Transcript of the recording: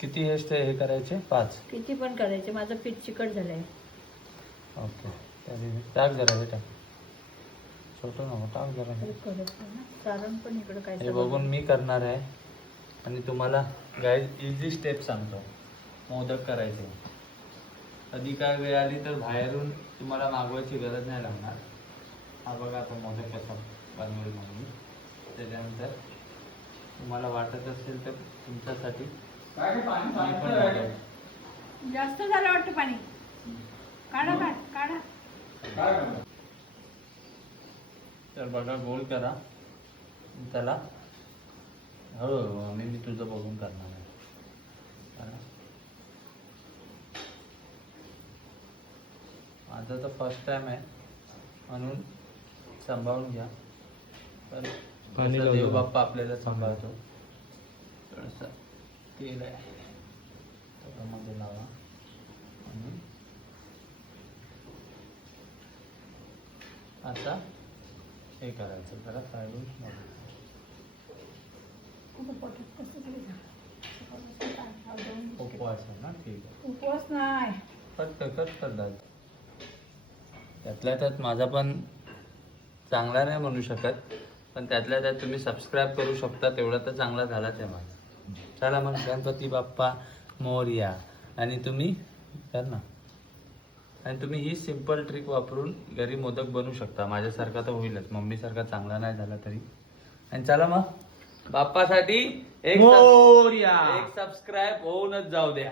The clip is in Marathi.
किती हे करायचे? 5. किती पण करायचे, माझं पीठ चिकट झालंय. ओके. टाक जरा हे टाक. छोटं नको टाक जरा हे. सारण पण इकडं काय हे बघून मी करणार आहे आणि तुम्हाला गाईज इझी स्टेप सांगतो. मोदक करायचे. कधी काय वेळ आली तर बाहेरून तुम्हाला मागवायची गरज नाही लागणार. हा बघा आता मोदक कसा बनवेल म्हणून. त्याच्यानंतर तुम्हाला वाटत असेल तर तुमच्यासाठी मी पण मोदक. जास्त झालं वाटतं पाणी. काढा काढा. तर बघा गोल करा. त्याला हळूहळू मी तुझं बघून करणार आहे. माझा तर फर्स्ट टाइम आहे म्हणून सांभाळून घ्या. पण देव बाप्पा आपल्याला सांभाळतो. थोडंसं तेल आहे त्याच्यामध्ये लावा आणि आता हे करायचं जरा साईडून उपवास आहे ना. ठीक आहे. उपवास नाही. कट त्यातल्या त्यात माझा पण चांगला नाही म्हणू शकत, पण त्यातल्या त्यात तुम्ही सबस्क्राईब करू शकता तेवढा तर चांगला झालाच आहे माझा. चला मग गणपती बाप्पा मोरया. आणि तुम्ही कर ना. आणि तुम्ही ही सिंपल ट्रिक वापरून घरी मोदक बनवू शकता. माझ्यासारखा तर होईलच, मम्मीसारखा चांगला नाही झाला तरी. आणि चला मग बाप्पासाठी एक सबस्क्राईब होऊनच जाऊ द्या.